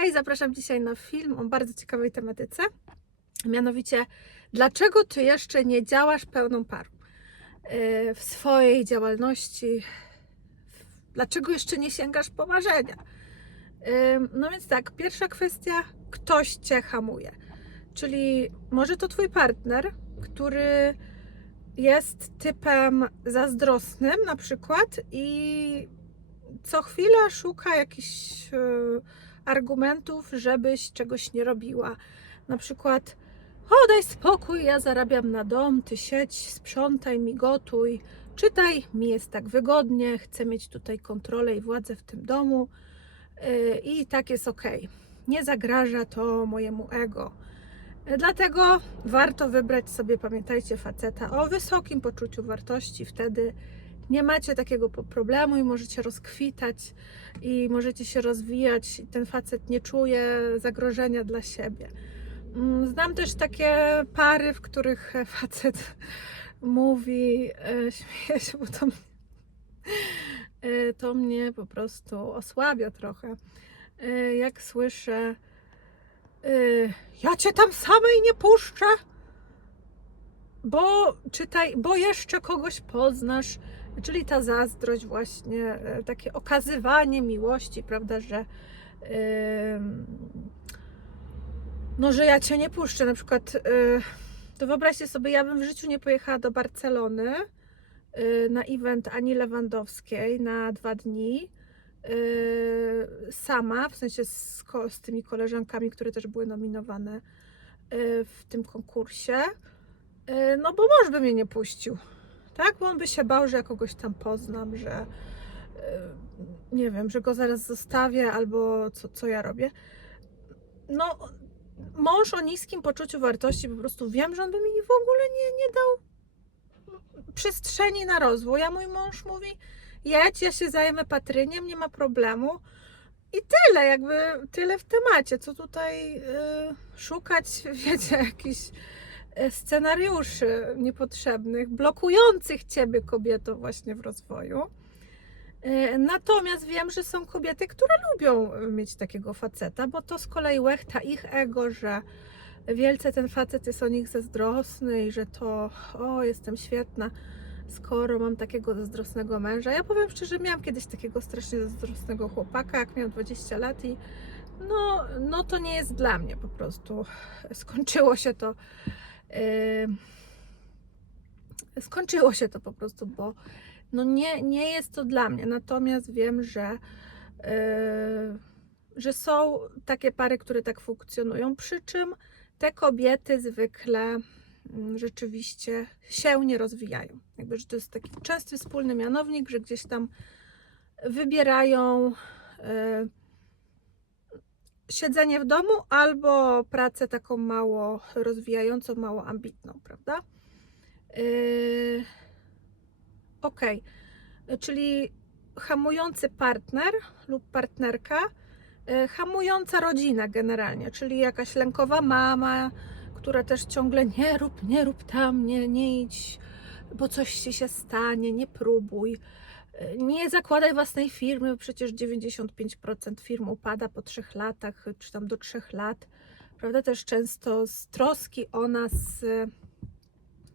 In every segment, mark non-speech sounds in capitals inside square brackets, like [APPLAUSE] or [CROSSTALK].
Hej, zapraszam dzisiaj na film o bardzo ciekawej tematyce. Mianowicie, dlaczego ty jeszcze nie działasz pełną parą yy, w swojej działalności? Dlaczego jeszcze nie sięgasz po marzenia? Yy, No więc tak, pierwsza kwestia, ktoś cię hamuje. Czyli może to twój partner, który jest typem zazdrosnym na przykład i co chwila szuka jakichś e, argumentów, żebyś czegoś nie robiła. Na przykład, o daj spokój, ja zarabiam na dom, ty siedź, sprzątaj mi, gotuj, czytaj, mi jest tak wygodnie, chcę mieć tutaj kontrolę i władzę w tym domu e, i tak jest ok. Nie zagraża to mojemu ego. E, Dlatego warto wybrać sobie, pamiętajcie, faceta o wysokim poczuciu wartości. Wtedy nie macie takiego problemu i możecie rozkwitać i możecie się rozwijać. Ten facet nie czuje zagrożenia dla siebie. Mm, Znam też takie pary, w których [LAUGHS] facet mówi, e, śmieję się, bo to, mnie- e, to mnie po prostu osłabia trochę. E, Jak słyszę, ja cię tam samej nie puszczę, bo czytaj, bo jeszcze kogoś poznasz, czyli ta zazdrość właśnie, e, takie okazywanie miłości, prawda, że no, że ja cię nie puszczę, na przykład yy, to wyobraźcie sobie, ja bym w życiu nie pojechała do Barcelony yy, na event Ani Lewandowskiej na dwa dni, sama, w sensie z, z tymi koleżankami, które też były nominowane w tym konkursie, no bo mąż by mnie nie puścił, tak? Bo on by się bał, że ja kogoś tam poznam, że yy, nie wiem, że go zaraz zostawię albo co, co ja robię. No, mąż o niskim poczuciu wartości, po prostu wiem, że on by mi w ogóle nie, nie dał przestrzeni na rozwój, a mój mąż mówi, jedź, ja się zajmę Patryniem, nie ma problemu. I tyle, jakby tyle w temacie. Co tutaj y, szukać, [LAUGHS] wiecie, jakichś scenariuszy niepotrzebnych, blokujących ciebie, kobieto, właśnie w rozwoju. Y, Natomiast wiem, że są kobiety, które lubią y, mieć takiego faceta, bo to z kolei łechta ich ego, że wielce ten facet jest o nich zazdrosny i że to, o, jestem świetna skoro mam takiego zazdrosnego męża. Ja powiem szczerze, miałam kiedyś takiego strasznie zazdrosnego chłopaka, jak miałam 20 lat i no, no to nie jest dla mnie po prostu. Skończyło się to. Yy, skończyło się to po prostu, bo no nie, nie jest to dla mnie. Natomiast wiem, że, yy, że są takie pary, które tak funkcjonują, przy czym te kobiety zwykle mm, rzeczywiście się nie rozwijają. Jakby, że to jest taki częsty wspólny mianownik, że gdzieś tam wybierają e, siedzenie w domu albo pracę taką mało rozwijającą, mało ambitną, prawda? Yy, Okej, czyli hamujący partner lub partnerka, yy, hamująca rodzina generalnie, czyli jakaś lękowa mama, która też ciągle nie rób, nie rób tam, nie, nie idź, bo coś ci się stanie, nie próbuj. Nie zakładaj własnej firmy, przecież 95% firm upada po trzech latach, czy tam do trzech lat. Prawda? Też często z troski o nas yy,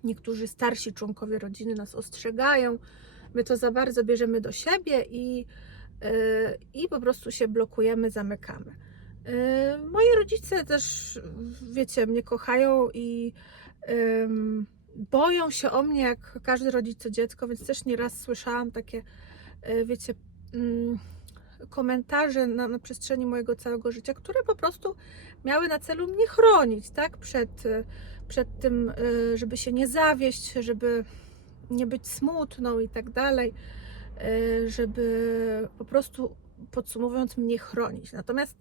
niektórzy starsi członkowie rodziny nas ostrzegają. My to za bardzo bierzemy do siebie i, yy, i po prostu się blokujemy, zamykamy. Yy, Moi rodzice też, wiecie, mnie kochają i ym, boją się o mnie, jak każdy rodzic to dziecko, więc też nieraz słyszałam takie, yy, wiecie, ym, komentarze na, na przestrzeni mojego całego życia, które po prostu miały na celu mnie chronić, tak, przed, y, przed tym, y, żeby się nie zawieść, żeby nie być smutną i tak dalej, żeby po prostu podsumowując mnie chronić. Natomiast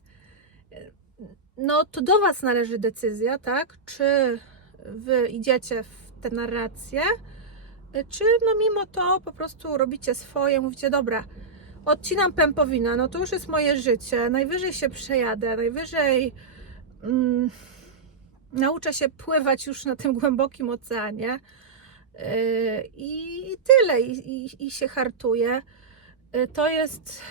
no to do Was należy decyzja, tak? Czy Wy idziecie w tę narrację, y, czy no mimo to po prostu robicie swoje, mówicie, dobra, odcinam pępowinę, no to już jest moje życie, najwyżej się przejadę, najwyżej mm, nauczę się pływać już na tym głębokim oceanie yy, i tyle, i, i, i się hartuję. Y, To jest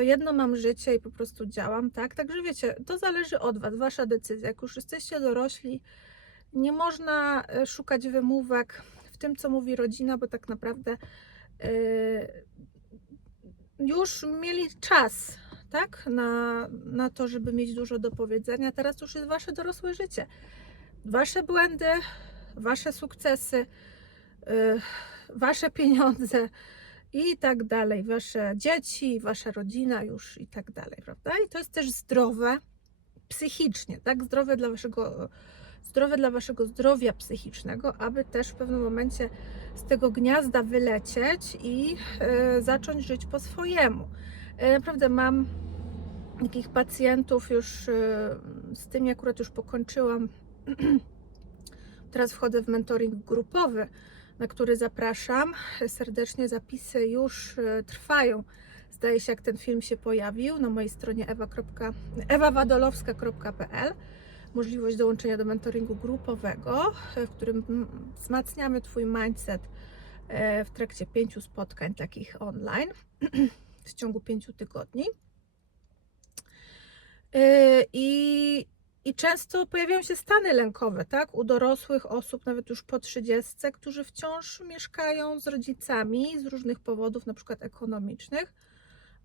y, jedno mam życie i po prostu działam, tak? Także wiecie, to zależy od Was, Wasza decyzja. Jak już jesteście dorośli, nie można y, szukać wymówek w tym, co mówi rodzina, bo tak naprawdę y, już mieli czas, tak? Na, na to, żeby mieć dużo do powiedzenia. Teraz już jest Wasze dorosłe życie. Wasze błędy, Wasze sukcesy, y, Wasze pieniądze i tak dalej, wasze dzieci, wasza rodzina już i tak dalej, prawda? I to jest też zdrowe psychicznie, tak? Zdrowe dla waszego, zdrowe dla waszego zdrowia psychicznego, aby też w pewnym momencie z tego gniazda wylecieć i e, zacząć żyć po swojemu. E, naprawdę mam takich pacjentów już e, z tymi akurat już pokończyłam. [CLEARS THROAT] Teraz wchodzę w mentoring grupowy na który zapraszam. Serdecznie zapisy już trwają. Zdaje się, jak ten film się pojawił na mojej stronie ewa. Możliwość dołączenia do mentoringu grupowego, e, w którym wzmacniamy Twój mindset e, w trakcie pięciu spotkań takich online [CLEARS THROAT] w ciągu pięciu tygodni. I i często pojawiają się stany lękowe, tak? U dorosłych osób, nawet już po 30, którzy wciąż mieszkają z rodzicami z różnych powodów, na przykład ekonomicznych,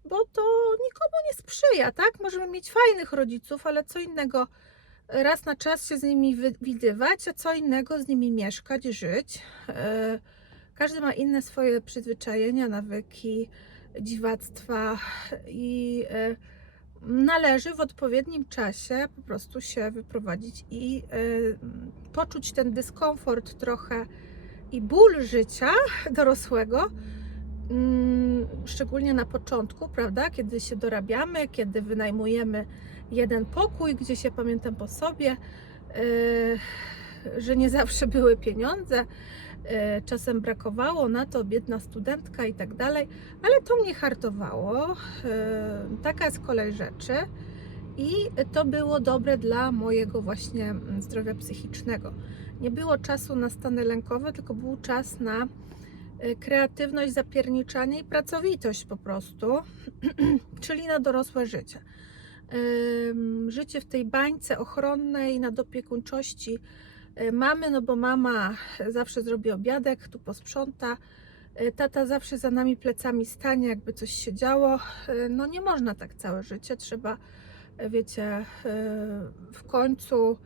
bo to nikomu nie sprzyja, tak? Możemy mieć fajnych rodziców, ale co innego raz na czas się z nimi widywać, a co innego z nimi mieszkać, żyć. E, Każdy ma inne swoje przyzwyczajenia, nawyki, dziwactwa i e, należy w odpowiednim czasie po prostu się wyprowadzić i y, poczuć ten dyskomfort trochę i ból życia [LAUGHS] dorosłego, mm, szczególnie na początku, prawda, kiedy się dorabiamy, kiedy wynajmujemy jeden pokój, gdzie się pamiętam po sobie, y, że nie zawsze były pieniądze, y, czasem brakowało na to, biedna studentka i tak dalej, ale to mnie hartowało. y, Taka jest kolej rzeczy. I to było dobre dla mojego właśnie mm, zdrowia psychicznego. Nie było czasu na stany lękowe, tylko był czas na kreatywność, zapierniczanie i pracowitość po prostu, [CLEARS THROAT] czyli na dorosłe życie. Życie w tej bańce ochronnej, nadopiekuńczości y, mamy, no bo mama zawsze zrobi obiadek, tu posprząta, y, tata zawsze za nami plecami stanie, jakby coś się działo. Y, No nie można tak całe życie, trzeba wiecie, w końcu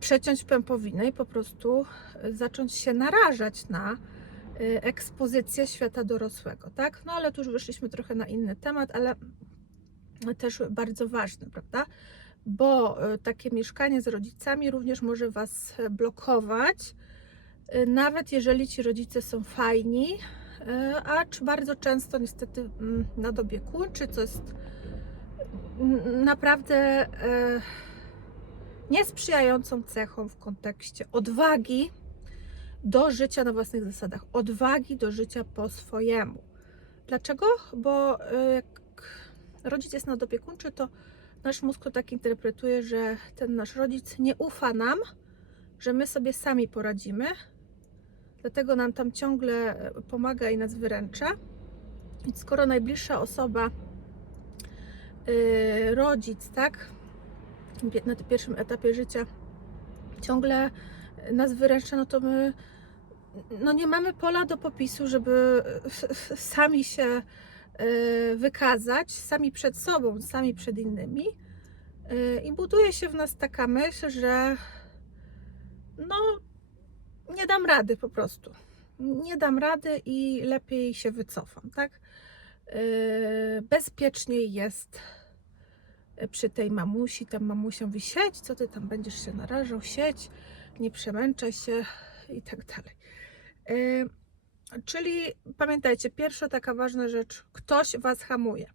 przeciąć pępowinę i po prostu zacząć się narażać na ekspozycję świata dorosłego, tak? No ale tu już wyszliśmy trochę na inny temat, ale też bardzo ważny, prawda? Bo y, takie mieszkanie z rodzicami również może Was blokować, y, nawet jeżeli ci rodzice są fajni, y, acz bardzo często niestety mm, nadopiekuńczy, co jest n- naprawdę e, niesprzyjającą cechą w kontekście odwagi do życia na własnych zasadach, odwagi do życia po swojemu. Dlaczego? Bo e, jak rodzic jest nadopiekuńczy, to nasz mózg to tak interpretuje, że ten nasz rodzic nie ufa nam, że my sobie sami poradzimy, dlatego nam tam ciągle pomaga i nas wyręcza. Więc skoro najbliższa osoba y, rodzic, tak, na tym pierwszym etapie życia ciągle nas wyręcza, no to my no nie mamy pola do popisu, żeby [LAUGHS] sami się wykazać, sami przed sobą, sami przed innymi. Y, I buduje się w nas taka myśl, że no nie dam rady po prostu. Nie dam rady i lepiej się wycofam, tak? Yy, bezpieczniej jest przy tej mamusi, tam mamusia mówi siedź, co ty tam będziesz się narażał, siedź, nie przemęczaj się i tak dalej. Czyli pamiętajcie, pierwsza taka ważna rzecz, ktoś was hamuje.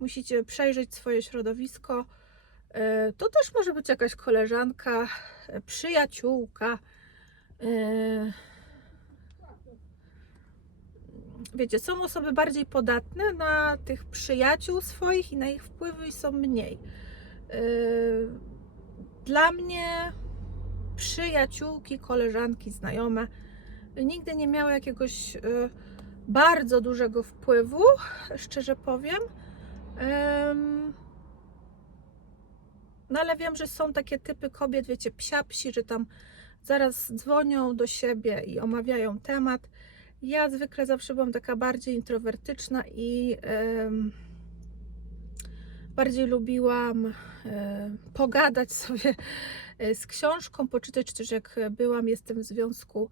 Musicie przejrzeć swoje środowisko. Yy, To też może być jakaś koleżanka, yy, przyjaciółka. yy, wiecie, są osoby bardziej podatne na tych przyjaciół swoich i na ich wpływy i są mniej. Dla mnie przyjaciółki, koleżanki, znajome nigdy nie miały jakiegoś yy, bardzo dużego wpływu, szczerze powiem. Em, No ale wiem, że są takie typy kobiet, wiecie, psia psi, że tam zaraz dzwonią do siebie i omawiają temat. Ja zwykle zawsze byłam taka bardziej introwertyczna i em, bardziej lubiłam e, pogadać sobie e, z książką, poczytać, czy też jak byłam, jestem w związku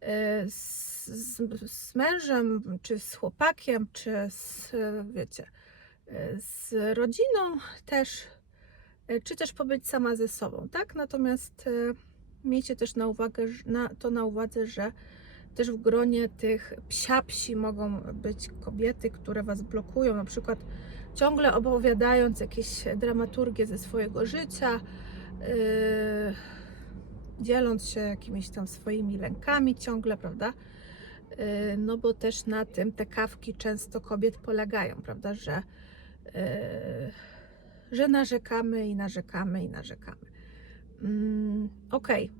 e, z, z, mężem, czy z chłopakiem, czy z, wiecie, z rodziną też, czy też pobyć sama ze sobą, tak? Natomiast miejcie też na uwagę, na, to na uwadze, że też w gronie tych psiapsi mogą być kobiety, które was blokują, na przykład ciągle opowiadając jakieś dramaturgie ze swojego życia, yy, dzieląc się jakimiś tam swoimi lękami ciągle, prawda? Yy, no bo też na tym te kawki często kobiet polegają, prawda, że, yy, że narzekamy i narzekamy i narzekamy. Mm, Okej.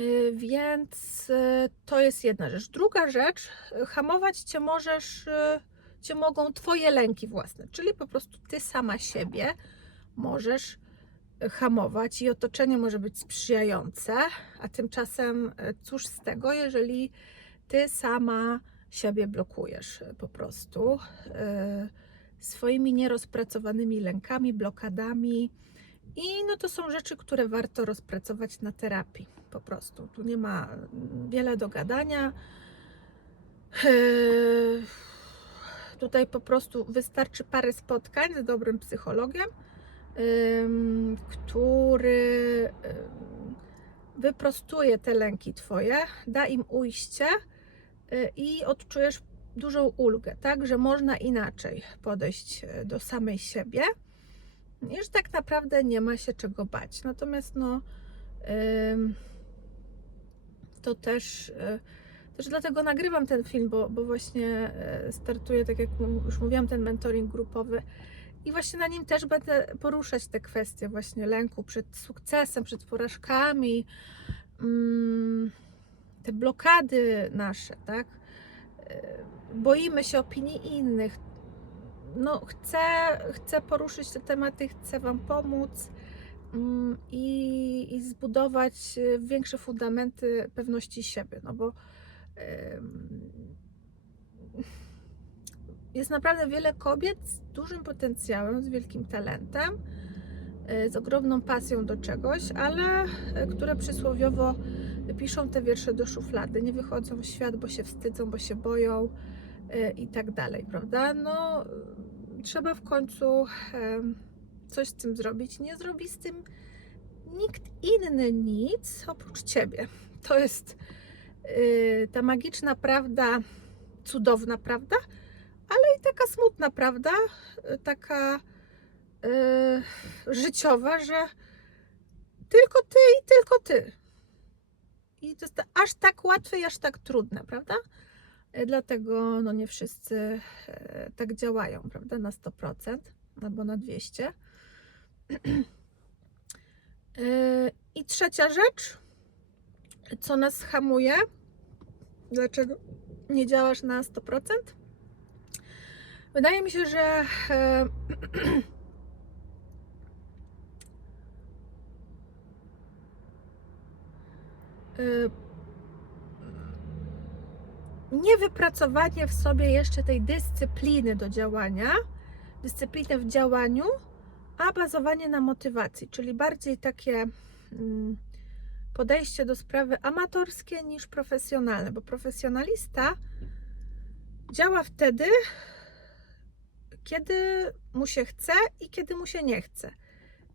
Y, Więc y, to jest jedna rzecz. Druga rzecz, y, hamować cię możesz, y, cię mogą twoje lęki własne, czyli po prostu ty sama siebie możesz y, hamować i otoczenie może być sprzyjające, a tymczasem y, cóż z tego, jeżeli ty sama siebie blokujesz y, po prostu swoimi nierozpracowanymi lękami, blokadami. I no to są rzeczy, które warto rozpracować na terapii po prostu. Tu nie ma mm, wiele do gadania. Eee, Tutaj po prostu wystarczy parę spotkań z dobrym psychologiem, em, który wyprostuje te lęki Twoje, da im ujście y, i odczujesz dużą ulgę, tak? Że można inaczej podejść e, do samej siebie i że tak naprawdę nie ma się czego bać. Natomiast no to też, y, też dlatego nagrywam ten film, bo, bo właśnie y, startuję, tak jak już mówiłam, ten mentoring grupowy i właśnie na nim też będę poruszać te kwestie właśnie lęku przed sukcesem, przed porażkami, mm, te blokady nasze, tak? Y, Boimy się opinii innych, no, chcę, chcę poruszyć te tematy, chcę Wam pomóc mm, i, i zbudować y, większe fundamenty pewności siebie, no bo jest naprawdę wiele kobiet z dużym potencjałem, z wielkim talentem, y, z ogromną pasją do czegoś, ale y, które przysłowiowo piszą te wiersze do szuflady, nie wychodzą w świat, bo się wstydzą, bo się boją y, i tak dalej, prawda? No, trzeba w końcu coś z tym zrobić. Nie zrobi z tym nikt inny nic oprócz ciebie. To jest ta magiczna prawda, cudowna prawda, ale i taka smutna prawda, y, taka y, życiowa, że tylko ty i tylko ty. I to jest aż tak łatwe i aż tak trudne, prawda? Dlatego no nie wszyscy tak działają, prawda? Na 100% albo na 200. E, [CLEARS THROAT] I trzecia rzecz, co nas hamuje, dlaczego nie działasz na 100%? Wydaje mi się, że e, e, niewypracowanie w sobie jeszcze tej dyscypliny do działania, dyscypliny w działaniu, a bazowanie na motywacji, czyli bardziej takie mm, podejście do sprawy amatorskie niż profesjonalne, bo profesjonalista działa wtedy, kiedy mu się chce i kiedy mu się nie chce.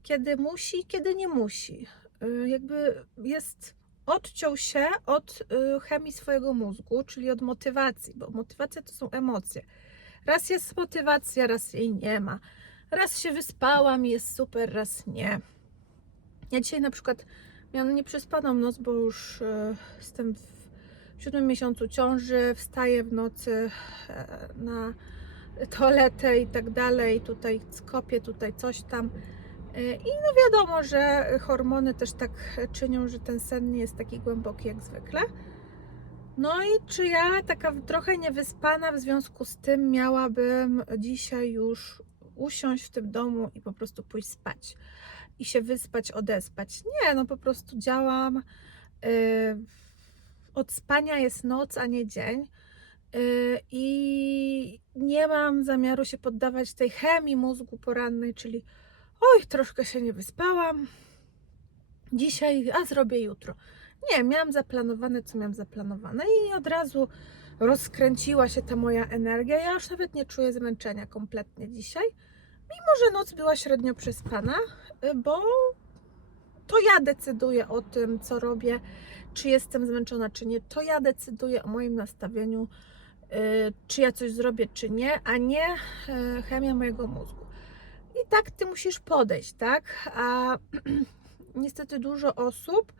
Kiedy musi, kiedy nie musi. Y, Jakby jest odciął się od y, chemii swojego mózgu, czyli od motywacji, bo motywacja to są emocje. Raz jest motywacja, raz jej nie ma. Raz się wyspałam, jest super, raz nie. Ja dzisiaj na przykład miałam nieprzespaną noc, bo już y, jestem w siódmym miesiącu ciąży, wstaję w nocy e, na toaletę i tak dalej, tutaj skopię, tutaj coś tam. E, I no wiadomo, że hormony też tak czynią, że ten sen nie jest taki głęboki jak zwykle. No i czy ja, taka trochę niewyspana, w związku z tym miałabym dzisiaj już usiąść w tym domu i po prostu pójść spać i się wyspać, odespać? Nie, no po prostu działam. Yy, od spania jest noc, a nie dzień. Yy, I nie mam zamiaru się poddawać tej chemii mózgu porannej, czyli oj, troszkę się nie wyspałam dzisiaj, a zrobię jutro. Nie, miałam zaplanowane, co miałam zaplanowane i od razu rozkręciła się ta moja energia. Ja już nawet nie czuję zmęczenia kompletnie dzisiaj, mimo że noc była średnio przespana, y, bo to ja decyduję o tym, co robię, czy jestem zmęczona, czy nie. To ja decyduję o moim nastawieniu, y, czy ja coś zrobię, czy nie, a nie y, chemia mojego mózgu. I tak ty musisz podejść, tak? A [CLEARS THROAT] niestety dużo osób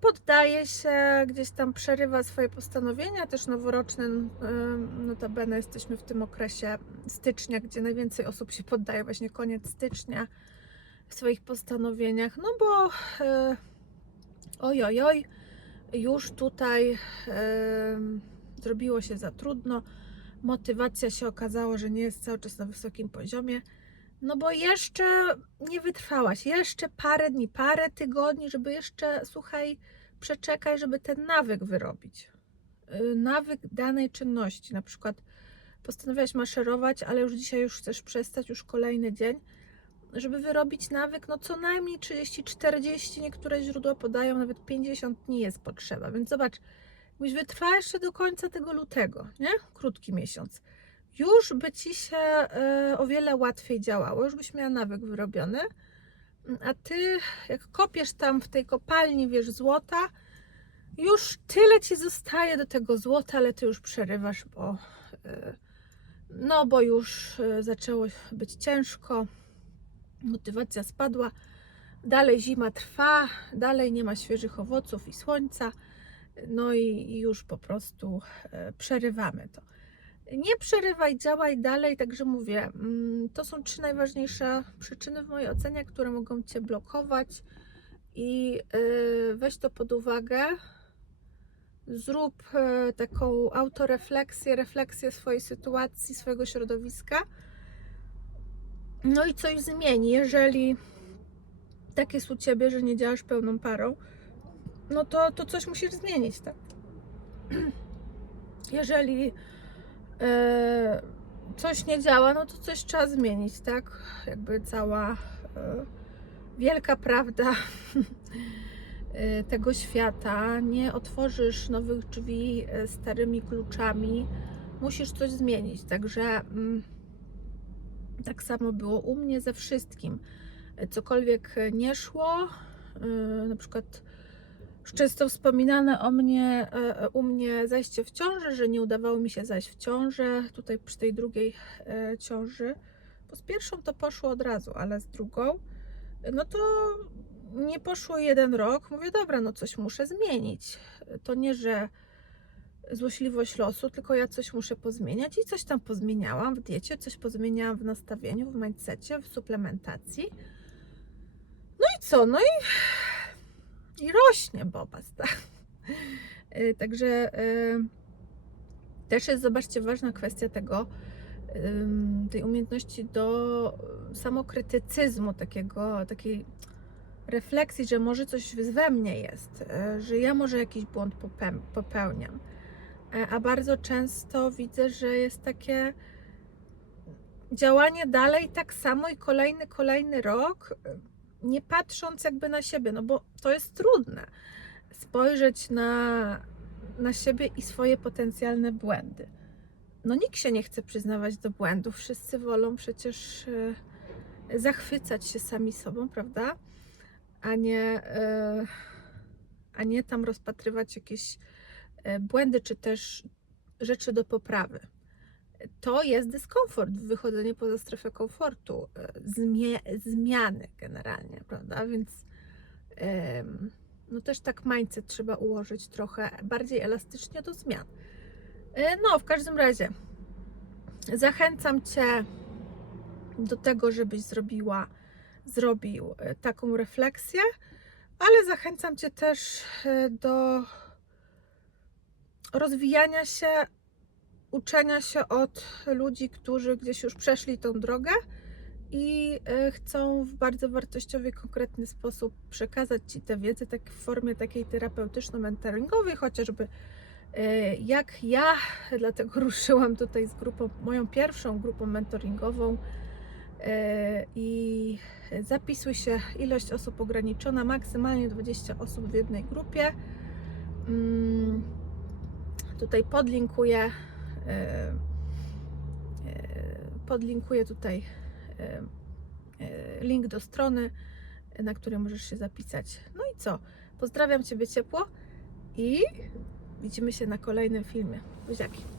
poddaje się, gdzieś tam przerywa swoje postanowienia, też noworoczne, y, notabene jesteśmy w tym okresie stycznia, gdzie najwięcej osób się poddaje, właśnie koniec stycznia w swoich postanowieniach, no bo y, oj, oj, oj, już tutaj y, zrobiło się za trudno, motywacja się okazało, że nie jest cały czas na wysokim poziomie, no bo jeszcze nie wytrwałaś, jeszcze parę dni, parę tygodni, żeby jeszcze, słuchaj, przeczekaj, żeby ten nawyk wyrobić. Yy, Nawyk danej czynności, na przykład postanowiłaś maszerować, ale już dzisiaj już chcesz przestać, już kolejny dzień, żeby wyrobić nawyk, no co najmniej 30, 40, niektóre źródła podają, nawet 50 dni jest potrzeba, więc zobacz, jakbyś wytrwała jeszcze do końca tego lutego, nie? Krótki miesiąc już by ci się e, o wiele łatwiej działało, już byś miała nawyk wyrobiony. A ty, jak kopiesz tam w tej kopalni, wiesz, złota, już tyle ci zostaje do tego złota, ale ty już przerywasz, bo e, no bo już e, zaczęło być ciężko, motywacja spadła, dalej zima trwa, dalej nie ma świeżych owoców i słońca, no i, już po prostu przerywamy to nie przerywaj, działaj dalej. Także mówię, mm, to są trzy najważniejsze przyczyny w mojej ocenie, które mogą cię blokować. I y, weź to pod uwagę. Zrób y, taką autorefleksję, refleksję swojej sytuacji, swojego środowiska. No i coś zmieni. Jeżeli tak jest u ciebie, że nie działasz pełną parą, no to, to coś musisz zmienić, tak? [CLEARS THROAT] Jeżeli coś nie działa, no to coś trzeba zmienić, tak? Jakby cała e, wielka prawda e, [LAUGHS] tego świata. Nie otworzysz nowych drzwi starymi kluczami, musisz coś zmienić. Także mm, tak samo było u mnie ze wszystkim. Cokolwiek nie szło, na przykład już często wspominane o mnie, e, u mnie zajście w ciąży, że nie udawało mi się zajść w ciążę, tutaj przy tej drugiej e, ciąży, bo z pierwszą to poszło od razu, ale z drugą, no to nie poszło jeden rok. Mówię, dobra, no coś muszę zmienić. To nie, że złośliwość losu, tylko ja coś muszę pozmieniać i coś tam pozmieniałam w diecie, coś pozmieniałam w nastawieniu, w mindsetie, w suplementacji. No i co? No i i rośnie bobas, tak? [LAUGHS] Y, Także y, też jest, zobaczcie, ważna kwestia tego, tej umiejętności do samokrytycyzmu, takiego, takiej refleksji, że może coś we mnie jest, y, że ja może jakiś błąd popełniam. E, A bardzo często widzę, że jest takie działanie dalej tak samo i kolejny, kolejny rok, nie patrząc jakby na siebie, no bo to jest trudne. Spojrzeć na, na siebie i swoje potencjalne błędy. No nikt się nie chce przyznawać do błędów, wszyscy wolą przecież e, zachwycać się sami sobą, prawda? A nie, e, a nie tam rozpatrywać jakieś e, błędy, czy też rzeczy do poprawy to jest dyskomfort, wychodzenie poza strefę komfortu, e, zmie- zmiany generalnie, prawda? Więc no też tak mindset trzeba ułożyć trochę bardziej elastycznie do zmian. E, No, w każdym razie zachęcam Cię do tego, żebyś zrobiła, zrobił e, taką refleksję, ale zachęcam Cię też do rozwijania się, uczenia się od ludzi, którzy gdzieś już przeszli tą drogę i e, chcą w bardzo wartościowy, konkretny sposób przekazać Ci tę wiedzę tak w formie takiej terapeutyczno-mentoringowej, chociażby e, jak ja, dlatego [LAUGHS] ruszyłam tutaj z grupą, moją pierwszą grupą mentoringową e, i zapisuj się, ilość osób ograniczona, maksymalnie 20 osób w jednej grupie. Mm, Tutaj podlinkuję, podlinkuję tutaj e, e, link do strony, na której możesz się zapisać. No i co? Pozdrawiam Ciebie ciepło i widzimy się na kolejnym filmie. Buziaki.